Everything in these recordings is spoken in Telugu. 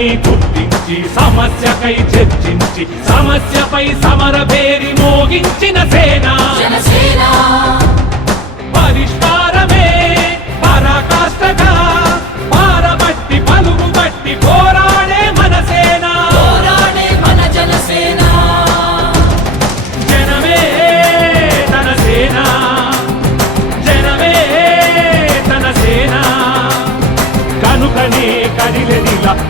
సమస్యని గుర్తించి సమస్యకై చర్చించి సమస్యపై సమర పేరి మోగించిన సేన. పరిష్కారమే పరాకాష్ఠగా పారబట్టి పలుగు బట్టి పోరాడే మన సేన. పోరాడే మన జనసేన. జనమే తన సేన. జనమే తన సేన. కనుకనే కదిలెదిల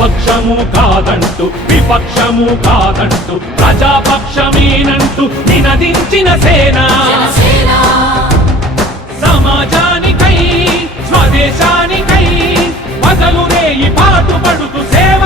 స్వపక్షము కాదంటూ విపక్షము కాదంటూ ప్రజాపక్షమేనంటూ నినదించిన సేనా. సమాజానికై స్వదేశానికై మొదలు రేయి పాటు పడుతూ సేవ